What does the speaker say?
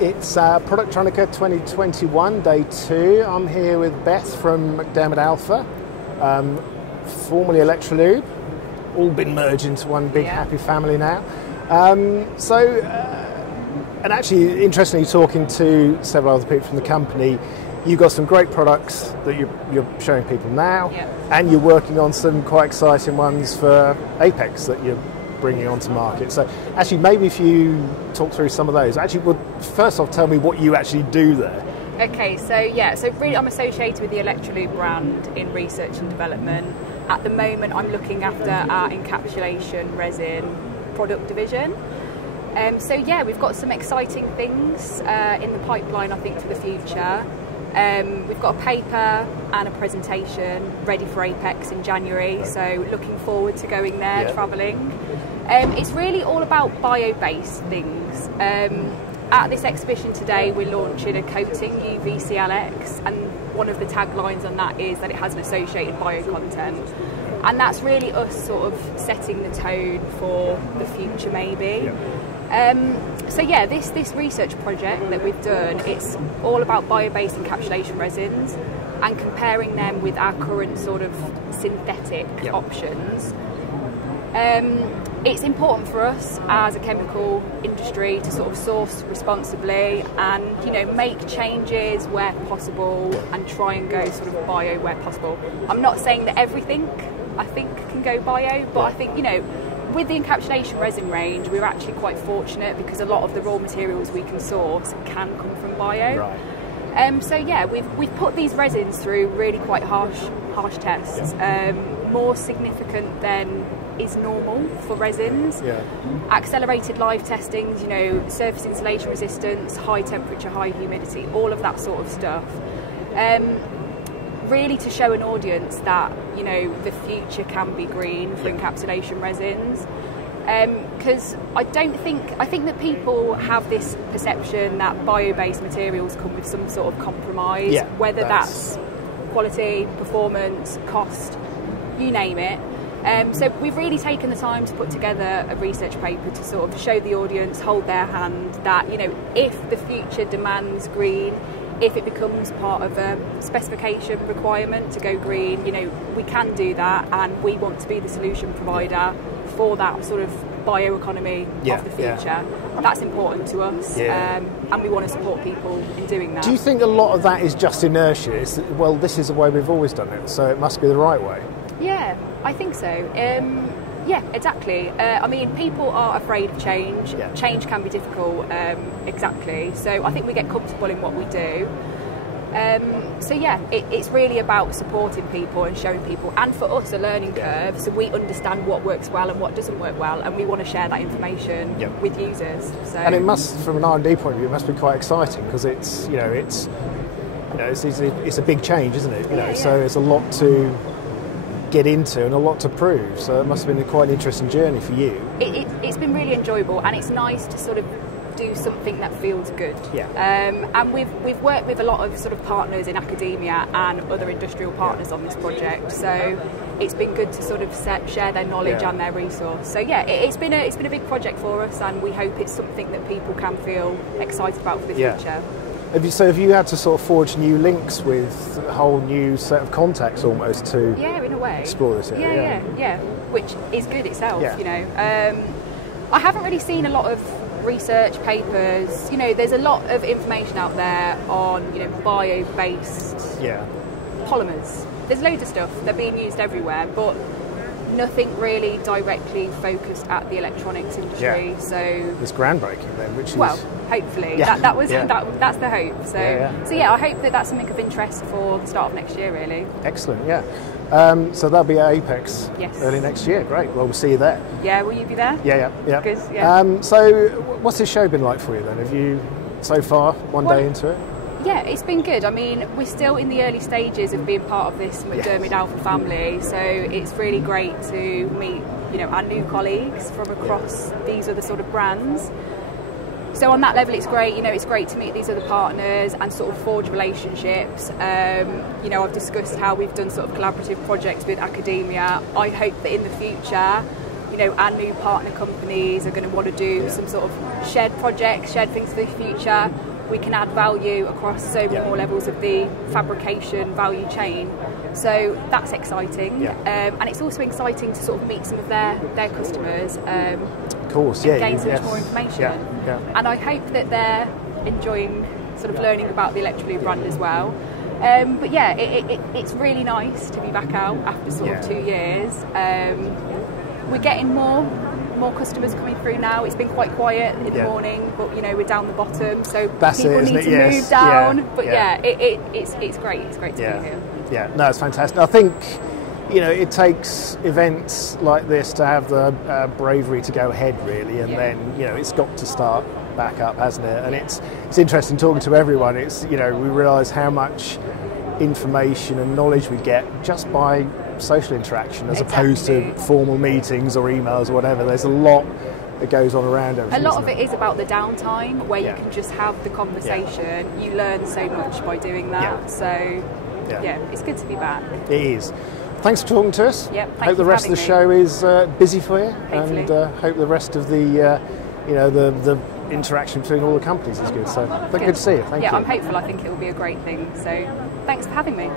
It's Productronica 2021, day 2. I'm here with Beth from MacDermid Alpha, formerly Electrolube, all been merged into one big happy family now. And actually, interestingly, talking to several other people from the company, you've got some great products that you're showing people now, and you're working on some quite exciting ones for Apex that you're bringing onto market. So actually, maybe if you talk through some of those. Actually, well, first off, tell me what you actually do there. Okay, so really I'm associated with the Electrolube brand in research and development. At the moment, I'm looking after our encapsulation resin product division. We've got some exciting things in the pipeline, I think, for the future. We've got a paper and a presentation ready for Apex in January, so looking forward to going there, travelling. It's really all about bio-based things. At this exhibition today, we're launching a coating, UVCLX, and one of the taglines on that is that it has an associated bio content. And that's really us sort of setting the tone for the future, maybe. This research project that we've done, it's all about bio-based encapsulation resins and comparing them with our current sort of synthetic options. It's important for us as a chemical industry to sort of source responsibly and, you know, make changes where possible and try and go sort of bio where possible. I'm not saying that everything, I think, can go bio, but I think, you know, with the encapsulation resin range, we're actually quite fortunate because a lot of the raw materials we can source can come from bio. We've put these resins through really quite harsh tests, more significant than is normal for resins. Accelerated live testings, you know, surface insulation resistance, high temperature, high humidity, all of that sort of stuff. Really to show an audience that, you know, the future can be green for encapsulation resins. Because I think that people have this perception that bio-based materials come with some sort of compromise, whether that's quality, performance, cost, you name it. So we've really taken the time to put together a research paper to sort of show the audience, hold their hand, that, you know, if the future demands green, if it becomes part of a specification requirement to go green, you know, we can do that, and we want to be the solution provider for that sort of bioeconomy of the future. That's important to us, and we want to support people in doing that. Do you think a lot of that is just inertia? It's, well, this is the way we've always done it, so it must be the right way. Yeah, I think so. Yeah, exactly. I mean, people are afraid of change. Change can be difficult, exactly. So I think we get comfortable in what we do. It's really about supporting people and showing people, and for us, a learning curve, so we understand what works well and what doesn't work well, and we want to share that information with users. So. And it must, from an R&D point of view, it must be quite exciting because it's a big change, isn't it? So there's a lot to get into and a lot to prove, so it must have been quite an interesting journey for you. It's been really enjoyable, and it's nice to sort of do something that feels good. And we've worked with a lot of sort of partners in academia and other industrial partners on this project, so it's been good to sort of share their knowledge and their resource. So it's been a big project for us, and we hope it's something that people can feel excited about for the future. Have you had to sort of forge new links with a whole new set of contacts almost to in a way explore this area? Which is good itself, you know. I haven't really seen a lot of research papers. You know, there's a lot of information out there on, you know, bio-based polymers. There's loads of stuff, they're being used everywhere, but nothing really directly focused at the electronics industry. So it's groundbreaking then, which is hopefully that's the hope. So I hope that that's something of interest for the start of next year, really. Excellent. So that'll be at Apex early next year. Great. Well, we'll see you there. Yeah, will you be there? Yeah. Good. So what's this show been like for you then? Have you so far one day into it? Yeah, it's been good. I mean, we're still in the early stages of being part of this MacDermid Alpha family, so it's really great to meet, you know, our new colleagues from across these other sort of brands. So on that level, it's great. You know, it's great to meet these other partners and sort of forge relationships. You know, I've discussed how we've done sort of collaborative projects with academia. I hope that in the future, you know, our new partner companies are going to want to do some sort of shared projects, shared things for the future. we can add value across so many more levels of the fabrication value chain. So that's exciting, and it's also exciting to sort of meet some of their customers. Of course, and gain so much more information. And I hope that they're enjoying sort of learning about the Electrolube brand as well. But yeah, it's really nice to be back out after sort of 2 years. We're getting more customers coming through now. It's been quite quiet in the morning, but you know, we're down the bottom, so people need to move down. But it's great. It's great to be here. Yeah, no, it's fantastic. I think, you know, it takes events like this to have the bravery to go ahead, really, and then, you know, it's got to start back up, hasn't it? And it's interesting talking to everyone. It's, you know, we realise how much information and knowledge we get just by social interaction as opposed to formal meetings or emails or whatever. There's a lot that goes on around everything. A lot of it is about the downtime where you can just have the conversation. You learn so much by doing that. So yeah, it's good to be back. It is. Thanks for talking to us. Hope the rest of the show is busy for you, and hope the rest of the you know, the interaction between all the companies is good. So good to see you. Thank you. I'm hopeful. I think it will be a great thing. So thanks for having me.